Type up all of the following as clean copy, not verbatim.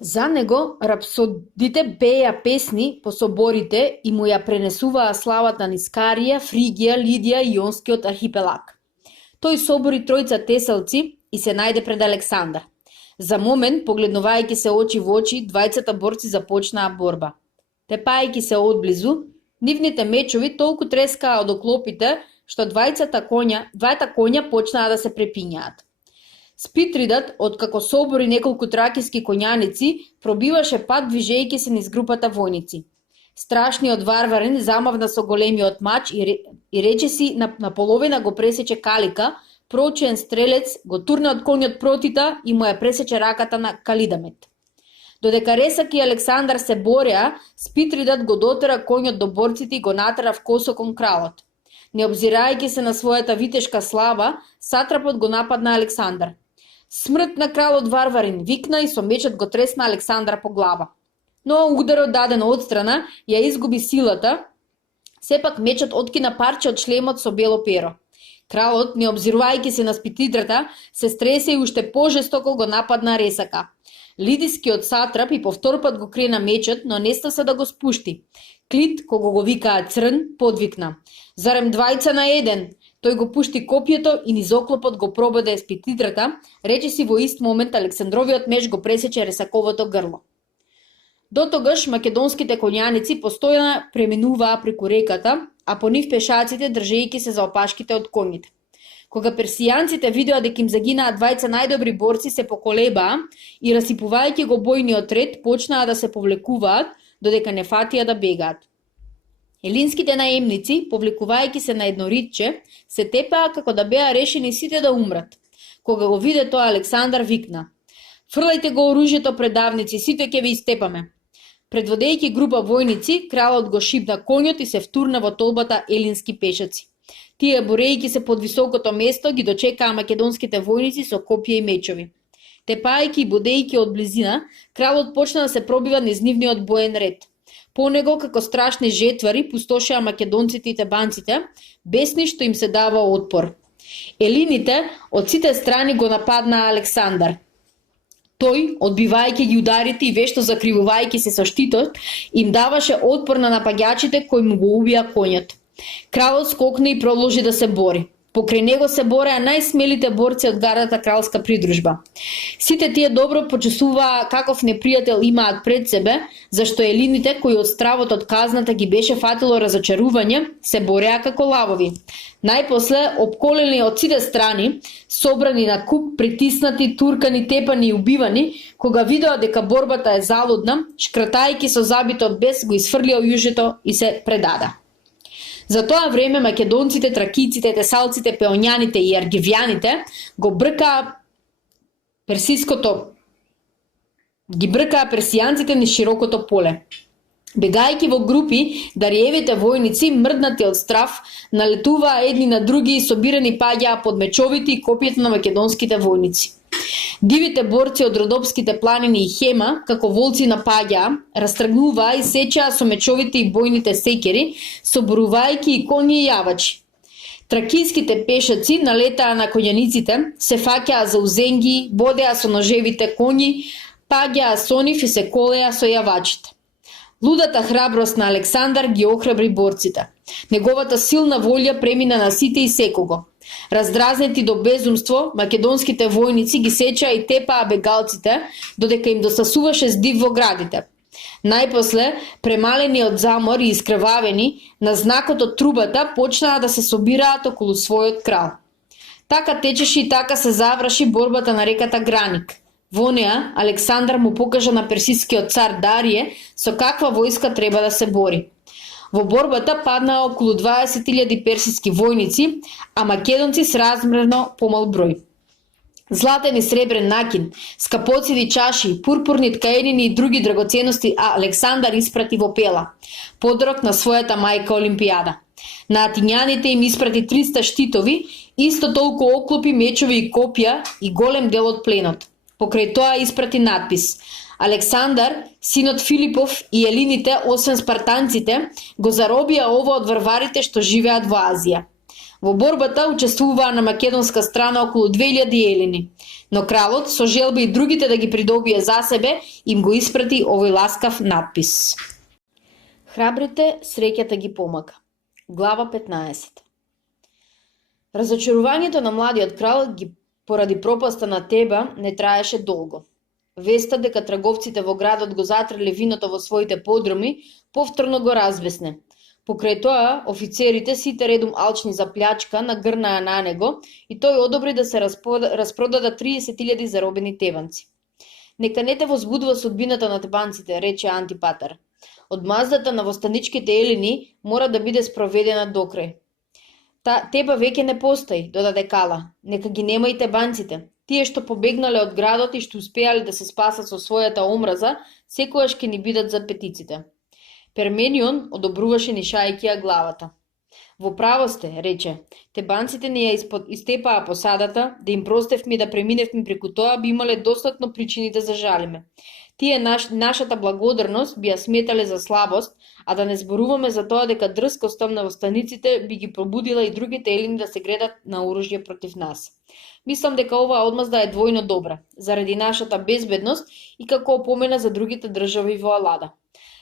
За него рапсодите пееа песни по соборите и му ја пренесуваа славата низ Карија, Фригија, Лидија и Јонскиот архипелаг. Тој собори тројца теселци и се најде пред Александар. За момент, погледнувајќи се очи во очи, двајцата борци започнаа борба. Тепајќи се одблизу, нивните мечови толку трескаа од оклопите, што двајта коња почнаа да се препињаат. Спитридат, откако собори неколку тракиски коњаници, пробиваше пат движејќи се низ групата војници. Страшниот варварин замавна со големиот мач и речиси на половина го пресече Калика, проучен стрелец го турна од конјот Протита и му ја пресече раката на Калидамет. Додека Ресак и Александар се бореа, Спитридат го дотера конјот до борците и го натера вкосо кон кралот. Не обзирајќи се на својата витешка слава, сатрапот го нападна Александар. Смрт на кралот варварин, викна и со мечот го тресна Александар по глава. Но ударот даден одстрана ја изгуби силата, сепак мечот откина парче од шлемот со бело перо. Кралот, не обзирувајќи се на Спитридрата, се стресе и уште пожестоко го нападна Ресака. Лидискиот сатрап и повторпат го крена мечот, но не стаса да го спушти. Клит, кого го викаа Црн, подвикна: "Зарем двајца на еден?" Тој го пушти копието и низ оклопот го прободе Спитридрата, речиси во ист момент Александровиот меч го пресече Ресаковото грло. Дотогаш македонските коњаници постојано преминуваа преку реката, а по нив пешаците држејќи се за опашките од коњите. Кога персијанците видеа дека им загинаа двајца најдобри борци, се поколебаа и расипувајќи го бојниот ред, почнаа да се повлекуваат, додека не фатија да бегаат. Елинските наемници, повлекувајќи се на едноридче, се тепаа како да беа решени сите да умрат. Кога го виде тоа, Александар викна: "Фрлајте го оружјето, предавници, сите ќе ви истепаме." Предводејќи група војници, кралот го шипна конјот и се втурна во толбата елински пешаци. Тие, борејќи се под високото место, ги дочекаа македонските војници со копија и мечови. Тепајќи и бодејќи од близина, кралот почна да се пробива низ нивниот боен ред. По него, како страшни жетвари, пустошеа македонците и тебанците, бесни што им се дава отпор. Елините од сите страни го нападнаа Александар. Тој, одбивајќи ги ударите и вешто закривувајќи се со штитот, им даваше отпор на напаѓачите кои му го убија конјот. Кралот скокна и продолжи да се бори. Покрај него се бореа најсмелите борци од гардата кралска придружба. Сите тие добро почувствуваа каков непријател имаат пред себе, зашто елините, кои од стравот од казната ги беше фатило разочарување, се бореа како лавови. Најпосле, обколени од сите страни, собрани на куп, притиснати, туркани, тепани и убивани, кога видоа дека борбата е залудна, шкратајќи со забитот бес, го изфрлија јужето и се предада. За тоа време македонците, тракиците, тесалците, пеоњаните и аргивјаните ги бркаа персијанците низ широкото поле. Бегајќи во групи, дариевите војници, мрднати од страв, налетуваа едни на други и собирани паѓаа под мечовите и копијата на македонските војници. Дивите борци од Родопските планини и Хема, како волци напаѓаа, растргнуваа и сечаа со мечовите и бојните секери, соборувајќи и коњи и јавачи. Тракиските пешаци налетаа на коњаниците, се фаќаа за узенги, бодеа со ножевите коњи, паѓаа со нив и се колеа со јавачите. Лудата храброст на Александар ги охрабри борците. Неговата силна волја премина на сите и секого. Раздразнети до безумство, македонските војници ги сечаа и тепаа бегалците, додека им досасуваше здив во градите. Најпосле, премалени од замор и искрвавени, на знакот од трубата почнаа да се собираат околу својот крал. Така течеше и така се заврши борбата на реката Граник. Во неа, Александар му покажа на персискиот цар Дарие со каква војска треба да се бори. Во борбата паднаа околу 20.000 персиски војници, а македонци с размерно помал број. Златен и сребрен накин, скапоциви чаши, пурпурни ткаенини и други драгоценности Александар испрати во Пела, подарок на својата мајка Олимпијада. На атињаните им испрати 300 штитови, исто толку оклопи, мечови и копија и голем дел од пленот. Покрај тоа испрати надпис: Александар, синот Филипов и елините, освен спартанците, го заробија ова од варварите што живеат во Азија. Во борбата учествуваа на македонска страна околу 2000 елини, но кралот со желба и другите да ги придобие за себе, им го испрати овој ласкав надпис. Храбрите среќата ги помага. Глава 15. Разочарувањето на младиот крал ги поради пропаста на Теба не траеше долго. Веста дека трговците во градот го затреле виното во своите подруми, повторно го разбесне. Покрај тоа, офицерите, сите редум алчни за плячка, нагрнаа на него и тој одобри да се распродадат 30.000 заробени тебанци. Нека не те возбудува судбината на тебанците, рече Антипатар. Одмаздата на востаничките елини мора да биде спроведена докрај. Теба веќе не постои, додаде Кала. Нека ги нема и тебанците. Тие што побегнале од градот и што успеале да се спасат со својата омраза, секогаш ќе ни бидат за петиците. Перменион одобруваше нишајќи ја главата. Во право сте, рече. Тебанците ни ја истепаа посадата, да им простевме и да преминевме преку тоа, би имале достатно причини да зажалиме. Тие нашата благодарност би ја сметале за слабост, а да не зборуваме за тоа дека дрскоста на востаниците би ги пробудила и другите елини да се гредат на оружје против нас. Мислам дека оваа одмазда е двојно добра, заради нашата безбедност и како опомена за другите држави во Алада.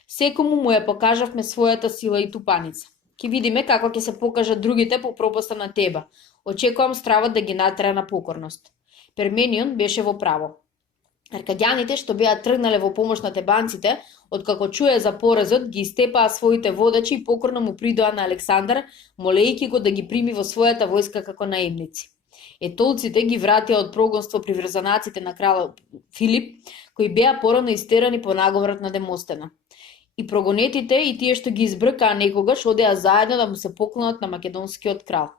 Секому му ја покажавме својата сила и тупаница. Ке видиме како ќе се покажат другите по пропаста на Теба. Очекувам стравот да ги натера на покорност. Перменион беше во право. Аркадјаните што беа тргнале во помош на тебанците, откако чуе за поразот, ги истепаа своите водачи и покорно му придоа на Александар, молејќи го да ги прими во својата војска како наемници. Етолците ги вратија од прогонство приврзанаците на кралот Филип, кои беа порано истерани по наговорот на Демостена. И прогонетите и тие што ги избркаа некогаш одеа заедно да му се поклонат на македонскиот крал.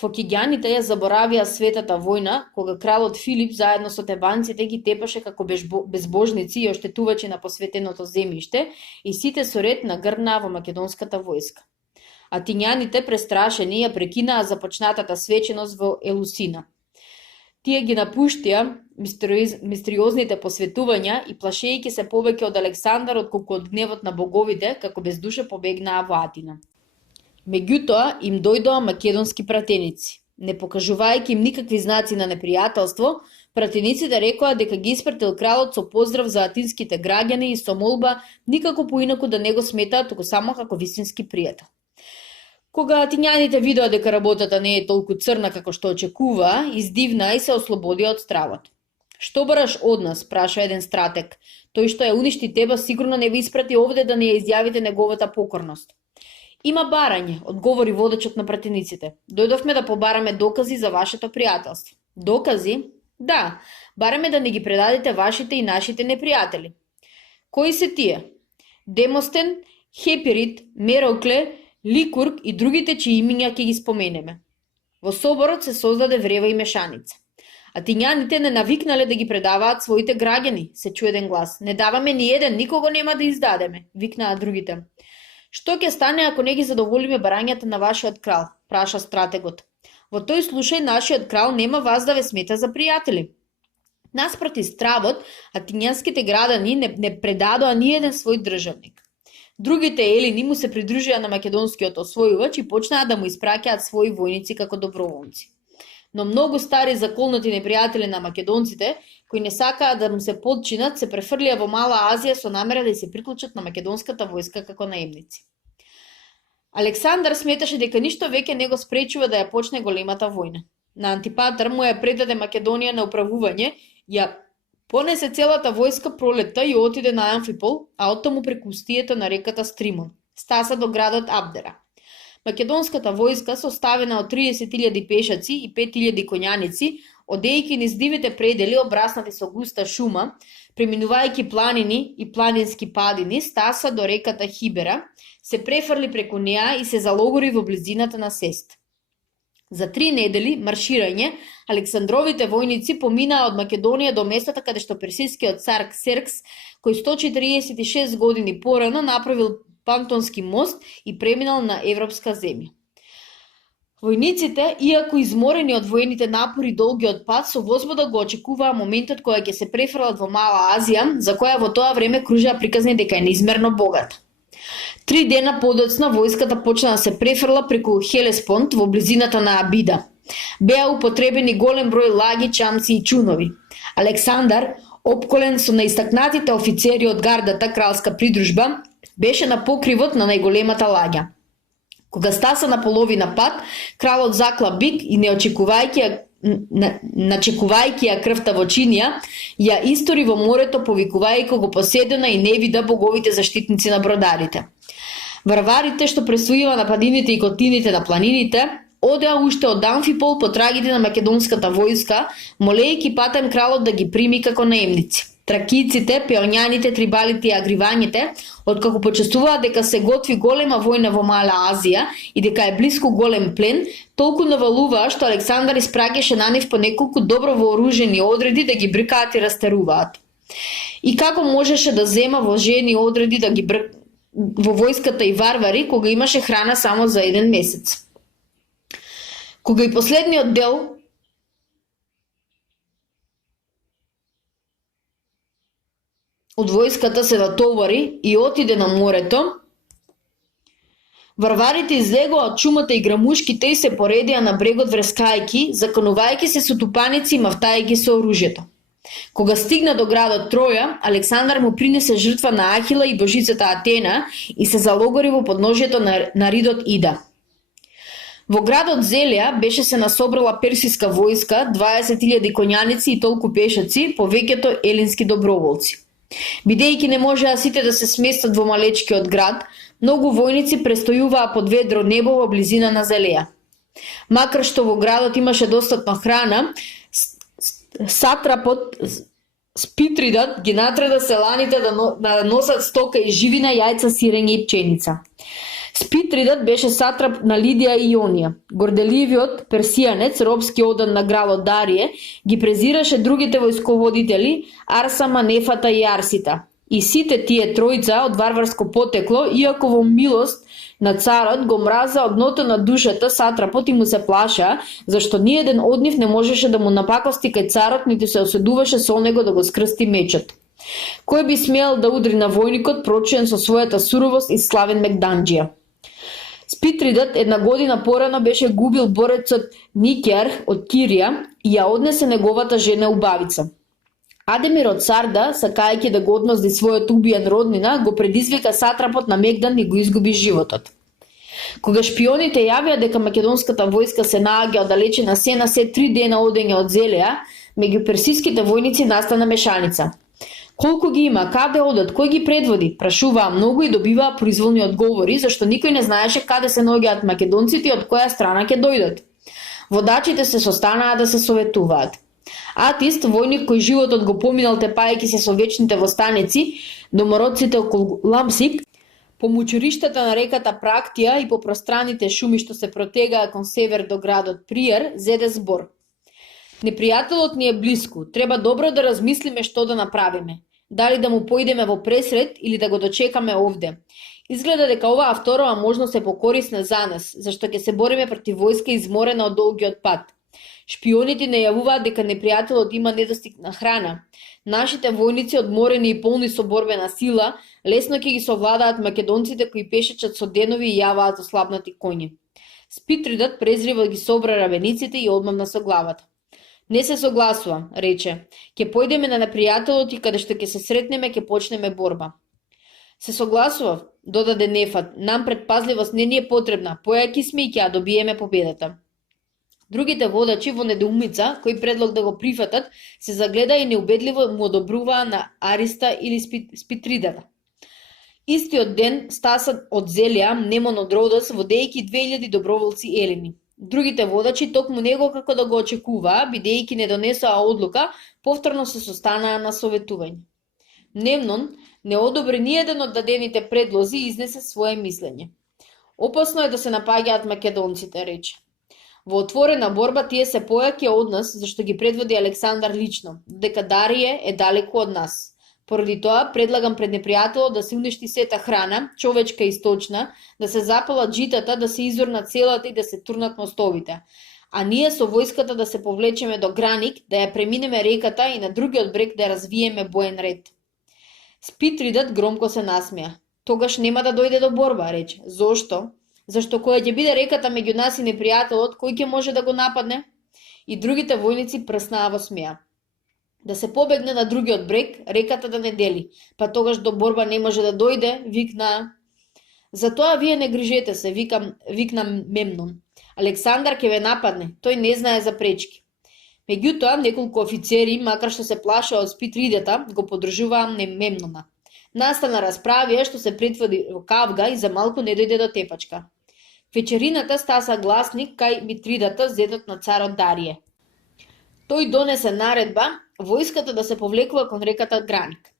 Фокиѓаните ја заборавија светата војна, кога кралот Филип заедно со тебанците ги тепаше како безбожници и оштетувачи на посветеното земјиште и сите со ред нагрнаа во македонската војска. Атињаните, престрашени, ја прекинаа започнатата свеченост во Елусина. Тие ги напуштија мистериозните посветувања и плашејќи се повеќе од Александар отколку од гневот на боговите, како бездуше побегнаа во Атина. Меѓутоа им дојдоа македонски пратеници. Не покажувајќи им никакви знаци на непријателство, пратениците рекоа дека ги испратил кралот со поздрав за атинските граѓани и со молба никако поинаку да не го сметаат, туку само како вистински пријател. Кога атињаните видоа дека работата не е толку црна како што очекуваа, издивнаа и се ослободија од стравот. Што бараш од нас, праша еден стратег. Тој што ја уништи Теба сигурно не ви испрати овде да не ја изјавите неговата покорност. Има барање, одговори водачот на пратениците. Дојдовме да побараме докази за вашето пријателство. Докази? Да, бараме да не ги предадете вашите и нашите непријатели. Кои се тие? Демостен, Хепирит, Мерокле, Ликург и другите чии имиња ќе ги споменеме. Во соборот се создаде врева и мешаница. Атињаните не навикнале да ги предаваат своите граѓани, се чу еден глас. Не даваме ни еден, никого нема да издадеме, викнаа другите. Што ќе стане ако не ги задоволиме барањата на вашиот крал, праша стратегот. Во тој случај нашиот крал нема вас да ве смета за пријатели. Наспроти стравот, атињанските градани не предадоа ни еден свој државник. Другите елини му се придружија на македонскиот освојувач и почнаа да му испраќаат своји војници како доброволци. Но многу стари заколнати непријатели на македонците, кои не сакаа да му се подчинат, се префрлија во Мала Азија со намера да се приклучат на македонската војска како наемници. Александар сметаше дека ништо веќе не го спречува да ја почне големата војна. На Антипатар му ја предаде Македонија на управување, ја понесе целата војска пролетта и отиде на Амфипол, а оттаму преку устието на реката Стримон, стаса до градот Абдера. Македонската војска, составена од 30.000 пешаци и 5.000 коњаници, одејќи низ дивите предели обраснати со густа шума, преминувајќи планини и планински падини, стаса до реката Хибера, се префрли преку неа и се залогори во близината на Сест. За 3 недели марширање, Александровите војници поминаа од Македонија до местото каде што персискиот цар Ксеркс, кој 146 години порано направил Пантонски мост и преминал на европска земја. Војниците, иако изморени од воените напори и долгиот пат, со возбуда го очекуваа моментот кога ќе се префрлат во Мала Азија, за која во тоа време кружеа приказни дека е неизмерно богата. 3 дена подоцна војската почна да се префрла преку Хелеспонт во близината на Абида. Беа употребени голем број лаги, чамци и чунови. Александар, опколен со наистакнатите офицери од гардата кралска придружба, беше на покривот на најголемата лагја. Кога стаса на половина пат, кралот закла бик и начекувајќи ја крвта во чинија, ја истори во морето повикувајќи го Поседона и Невида, боговите заштитници на бродарите. Варварите што пресвоива нападините и котините на планините, одеа уште од Амфипол по трагите на македонската војска, молејќи патем кралот да ги прими како наемници. Тракиците, пеонјаните, трибалите и агривањите, откако почестуваа дека се готви голема војна во Мала Азија и дека е блиску голем плен, толку навалуваа што Александар испраќаше на нив по неколку добро вооружени одреди да ги бркаат и растеруваат. И како можеше да зема вооружени одреди да ги во војската и варвари, кога имаше храна само за 1 месец? Кога и последниот дел од војската се натовари и отиде на морето, варварите излегоа од чумата и грамушките и се поредија на брегот врескајки, законувајќи се со тупаници и мафтајќи се оружјето. Кога стигна до градот Троја, Александар му принесе жртва на Ахила и божицата Атена и се залогори во подножјето на ридот Ида. Во градот Зелија беше се насобрала персиска војска, 20.000 коњаници и толку пешаци, повеќето елински доброволци. Бидејќи не можеа сите да се сместат во малечкиот град, многу војници престојуваа под ведро небо во близина на Зелеја. Макар што во градот имаше достатно храна, сатрапот Спитридат ги натреда селаните да носат стока и живина, јајца, сирење и пченица. Спитридат беше сатрап на Лидија и Јонија. Горделивиот персијанец, робски одан на кралот Дарие, ги презираше другите војсководители Арсама, Нефата и Арсита. И сите тие тројца од варварско потекло, иако во милост на царот го мраза од дното на душата сатрапот и му се плаша, зашто ниеден од нив не можеше да му напакости кај царот, ниту се осудуваше со него да го скрсти мечот. Кој би смел да удри на војникот, прочуен со својата суровост и славен Мегданџија? Спитридат 1 година порано беше губил борецот Никеар од Кирија и ја однесе неговата жена убавица. Адемир од Сарда, сакајќи да го одмазди својот убиен роднина, го предизвика сатрапот на Мегдан и го изгуби животот. Кога шпионите јавија дека македонската војска се наоѓа оддалече се на се 3 дена одење од Зелеја, меѓу персиските војници настана мешаница. Колку ги има, каде одат, кој ги предводи, прашуваа многу и добиваа произволни одговори, зашто никој не знаеше каде се наоѓаат македонците и од која страна ќе дојдат. Водачите се состанаа да се советуваат. Атист, војник кој животот го поминал тепајќи се со вечните востаници, домородците околу Ламсик, по мучуриштата на реката Практија и по пространите шуми што се протегаа кон север до градот Приер, зеде збор. Непријателот ни е блиску, треба добро да размислиме што да направиме. Дали да му појдеме во пресред или да го дочекаме овде. Изгледа дека оваа вторава можност е покорисна за нас, зашто ќе се бориме против војска изморена од долгиот пат. Шпионите најавуваат дека непријателот има недостиг на храна. Нашите војници, одморени и полни со борбена сила, лесно ќе ги совладаат македонците кои пешечат со денови и јаваат ослабнати коњи. Спитридат презриво ги собра равениците и одмамна со главата. Не се согласува, рече. Ќе појдеме на непријателот и каде што ќе се сретнеме ќе почнеме борба. Се согласував, додаде Нефат. Нам предпазливост не ни е потребна, појаки сме и ќе ја добиеме победата. Другите водачи во недоумица, кој предлог да го прифатат, се загледа и неубедливо му одобруваа на Ариста или Спитридата. Истиот ден стасат од Зелија, Немон од Родос, водејќи 2000 доброволци елини. Другите водачи токму него како да го очекуваа, бидејќи не донесоа одлука, повторно се состанаа на советување. Немнон не одобри ниеден од дадените предлози и изнесе свое мислење. Опасно е да се напаѓаат македонците, рече. Во отворена борба тие се појаки од нас, зашто ги предводи Александар лично, дека Дарие е далеку од нас. Поради тоа, предлагам пред непријателот да се уништи сета храна, човечка и сточна, да се запалат житата, да се изорнат селата и да се турнат мостовите. А ние со војската да се повлечеме до Граник, да ја преминеме реката и на другиот брег да развиеме боен ред. Спитридат громко се насмеа. Тогаш нема да дојде до борба, рече. Зошто? Зашто кога ќе биде реката меѓу нас и непријателот, кој ќе може да го нападне? И другите војници прснаа во смеа. Да се побегне на другиот брег, реката да не дели, па тогаш до борба не може да дојде, викнаа. Затоа вие не грижете се, викна Мемнон. Александар ќе ве нападне, тој не знае за пречки. Меѓутоа, неколку офицери, макар што се плашеа од Спитридета, го поддржуваа Мемнона. Настана расправија што се претвори во кавга и за малку не дојде до тепачка. Вечерината стаса гласник кај Митридата, зетот на царот Дарие. Тој донесе наредба војската да се повлекува кон реката Граник.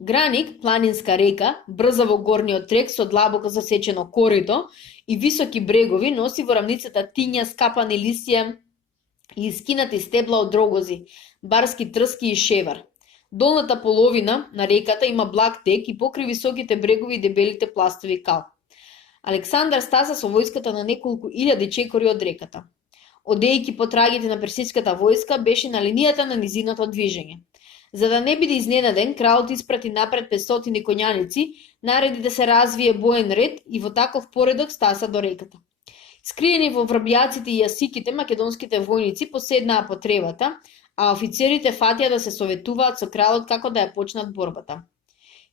Граник, планинска река, брза во горниот трек со длабоко засечено корито и високи брегови, носи во рамницата тиња, скапани лисија и искинати стебла од рогози, барски трски и шевар. Долната половина на реката има благ тек и покри високите брегови и дебелите пластови кал. Александар стаса со војската на неколку илјади чекори од реката. Одејќи по трагите на персиската војска, беше на линијата на низиното движење. За да не биде изненаден, кралот испрати напред 500 коњаници, нареди да се развие боен ред и во таков поредок стаса до реката. Скриени во врабјаците и јасиките, македонските војници поседнаа по тревата, а офицерите фатија да се советуваат со кралот како да ја почнат борбата.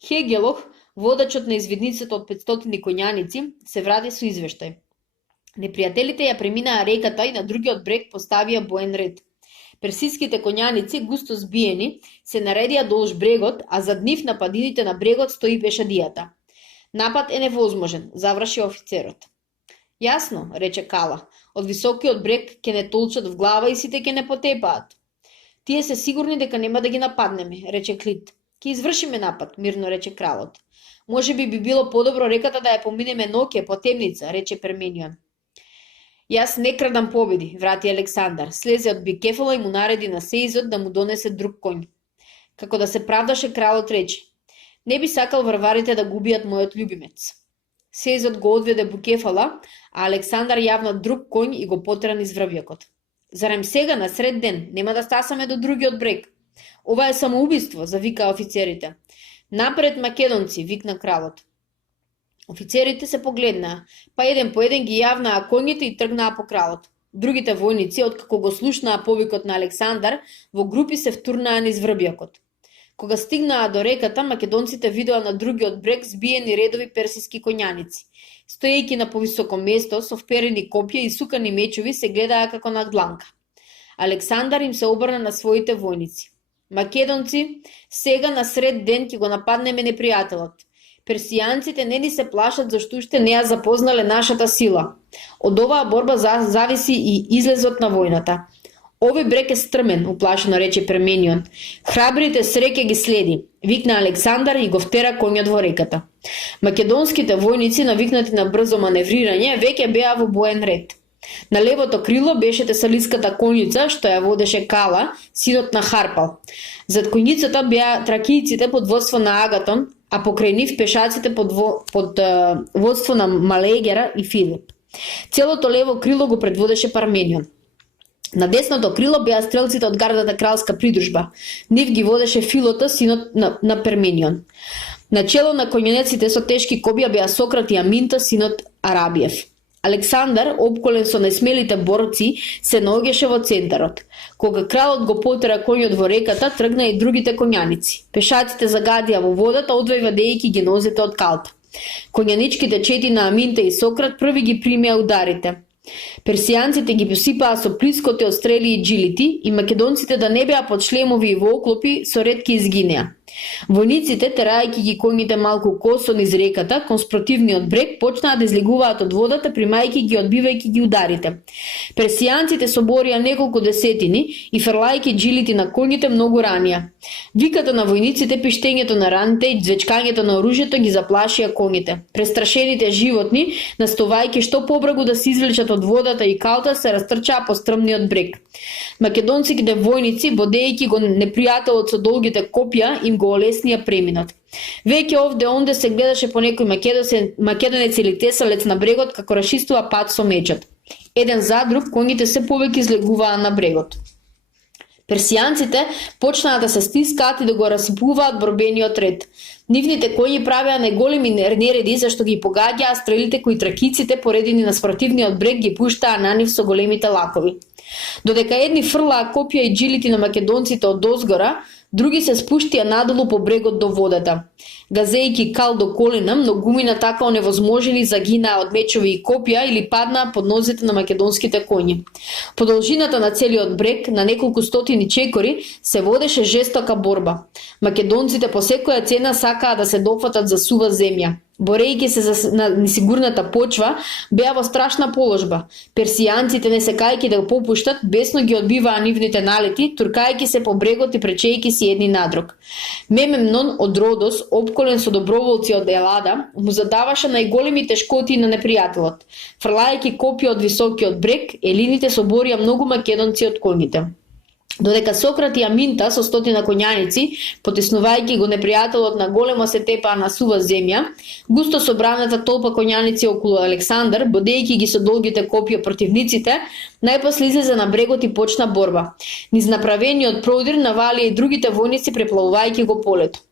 Хегелох, водачот на извидницата од 500 коњаници, се врати со извештај. Непријателите ја преминаа реката и на другиот брег поставија боен ред. Персиските коњаници, густо збиени, се наредија долж брегот, а зад нив на падините на брегот стои пешадијата. Напад е невозможен, заврши офицерот. Јасно, рече Кала, од високиот брег ќе не толчат в глава и сите ќе не потепаат. Тие се сигурни дека нема да ги нападнеме, рече Клит. Ќе извршиме напад, мирно рече кралот. Може би било подобро реката да ја поминеме ноќе по темница, рече Перменион. Јас не крадам победи, врати Александар, слезе од бикефала и му нареди на сеизот да му донесе друг коњ. Како да се правдаше, кралот рече: не би сакал варварите да губиат мојот љубимец. Сеизот го одведе букефала, а Александар јавна друг коњ и го потера низ врвјакот. Зарем сега на сред ден нема да стасаме до другиот брег? Ова е самоубиство, завика офицерите. Напред македонци, викна кралот. Офицерите се погледнаа, па еден по еден ги јавнаа коњите и тргнаа по кралот. Другите војници, откако го слушнаа повикот на Александар, во групи се втурнаа низ врбјакот. Кога стигнаа до реката, македонците видоа на другиот брег збиени редови персиски коњаници. Стоејќи на повисоко место, со вперени копја и сукани мечови, се гледаа како на дланка. Александар им се обрна на своите војници. Македонци, сега на сред ден ќе го нападнеме непријателот. Персијанците не ни се плашат зашто уште не ја запознале нашата сила. Од оваа борба зависи и излезот на војната. Овој брег е стрмен, уплашено рече Перменион. Храбрите среќа ги следи, викна Александар и го втера коњот во реката. Македонските војници, навикнати на брзо маневрирање, веќе беа во боен ред. На левото крило беше тесалиската коњица што ја водеше Кала, синот на Харпал. Зад коњицата беа тракијците под водство на Агатон, а покрај нив пешаците под водство на Малегера и Филип. Целото лево крило го предводеше Парменион. На десното крило беа стрелците од гардата кралска придружба. Нив ги водеше Филота, синот на Перменион. На чело на коњенеците со тешки копја беа Сократ и Аминта, синот Арабиев. Александар, опколен со најсмелите борци, се наоѓаше во центарот. Кога кралот го потера коњот во реката, тргна и другите коњаници. Пешаците загадија во водата, одвајваdeјќи ги нозете од калта. Коњаничките чети на Аминта и Сократ први ги примеа ударите. Персијанците ги посипаа со плискоти од стрели и джилити и македонците да не беа под шлемови и во оклопи со ретки изгинеа. Војниците, терајќи ги коњите малку косо низ реката, кон спротивниот брег, почнаа да излегуваат од водата, примајќи ги одбивајќи ги ударите. Персијанците соборија неколку десетини и фрлајќи джилити на коњите многу ранија. Виката на војниците, пиштењето на раните и звечкањето на оружјето ги заплашија коњите. Престрашените животни, настојувајќи што побрагу да се извлечат од водата и калта, се растрчаа по стрмниот брег. Македонските војници, водејќи го непријателот со долгите копја, им го олеснија преминот. Веќе овде онде се гледаше по некој македонец или тесалец на брегот како расчистува пат со мечот. Еден за друг коњите се повеќе излегуваа на брегот. Персијанците почнаа да се стискаат и да го расипуваат борбениот ред. Нивните коњи правеа најголеми нереди зашто ги погаѓаа стрелите кои тракиците поредени на спротивниот брег ги пуштаа на нив со големите лакови. Додека едни фрлаа копија и джилити на македонците од дозгора, други се спуштија надолу по брегот до водата. Газејки кал до колена, многумина така оневозможени загинаа од мечови и копија или паднаа под нозете на македонските коњи. По должината на целиот брег, на неколку стотини чекори, се водеше жестока борба. Македонците по секоја цена сакаа да се дофатат за сува земја. Борејќи се на несигурната почва, беа во страшна положба. Персијанците, не секајќи да го попуштат, бесно ги одбиваа нивните налети, туркајќи се по брегот и пречејќи си едни на друг. Мемемнон од Родос, обколен со доброволци од Елада, му задаваше најголемите шкоти на непријателот. Фрлајќи копија од високиот брег, елините соборија многу македонци од коњите. Додека Сократ и Аминта со 100 коњаници, потеснувајќи го непријателот на големо се тепаа на сува земја, густо собраната толпа коњаници околу Александар, бодејќи ги со долгите копија противниците, најпосле излезе на брегот и почна борба. Низ направениот продир навалија и другите војници преплавувајќи го полето.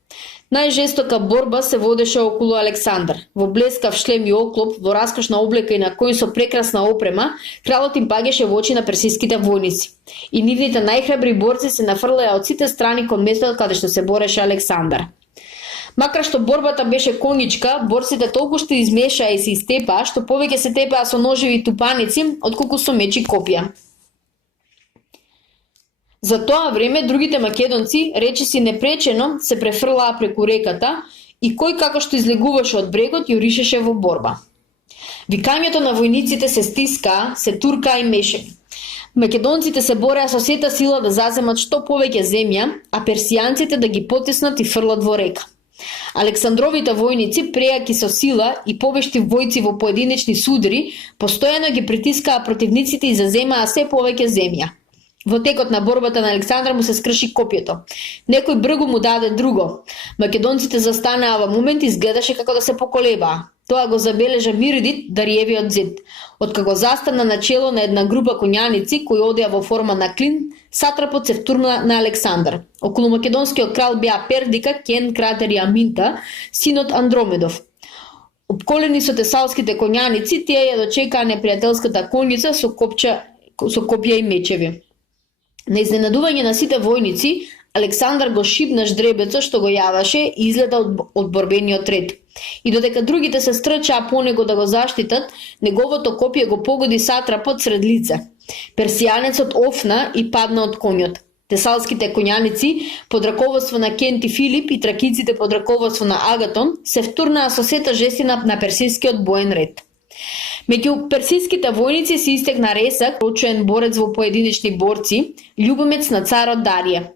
Најжестока борба се водеше околу Александар. Во блескав шлем и оклоп, во раскошна облека и на кој со прекрасна опрема, кралот им пагеше во очи на персиските војници. И нивните најхрабри борци се нафрлеа од сите страни кон местото каде што се бореше Александар. Макар што борбата беше коничка, борците толку што измешаа и се истепаа, што повеќе се тепаа со ножеви и тупаници, отколку со меч и копија. За тоа време другите македонци речиси непречено се префрлаа преку реката и кој како што излегуваше од брегот ја ришеше во борба. Викањето на војниците се стискаа, се туркаа и мешеви. Македонците се бореа со сета сила да заземат што повеќе земја, а персијанците да ги потеснат и фрлат во река. Александровите војници, прејаки со сила и повешти војци во поединечни судари, постојано ги притискаа противниците и заземаа се повеќе земја. Во текот на борбата на Александар му се скрши копјето. Некој бргу му даде друго. Македонците застанаа во момент и изгледаше како да се поколебаа. Тоа го забележа Миридит, Дариевиот зет. Откако застана на чело на една група коњаници кои одеа во форма на клин, сатрапот се втурна на Александар. Околу македонскиот крал беа Пердика, Кен, Кратер и Аминта, синот Андромедов. Обколени со тесалските коњаници, тие ја дочекаа непријателската конјица со копја и мечеви. На изненадување на сите војници, Александар го шипна ждребецот што го јаваше и изледа од борбениот ред. И додека другите се стрчаа по него да го заштитат, неговото копје го погоди сатрапот сред лице. Персијанецот офна и падна од конјот. Тесалските коњаници под раководство на Кент и Филип и тракиците под раководство на Агатон се втурнаа со сета жестина на персискиот боен ред. Меѓу персиските војници се истекна Ресак, прочуен борец во поединечни борци, љубомец на царот Дарија.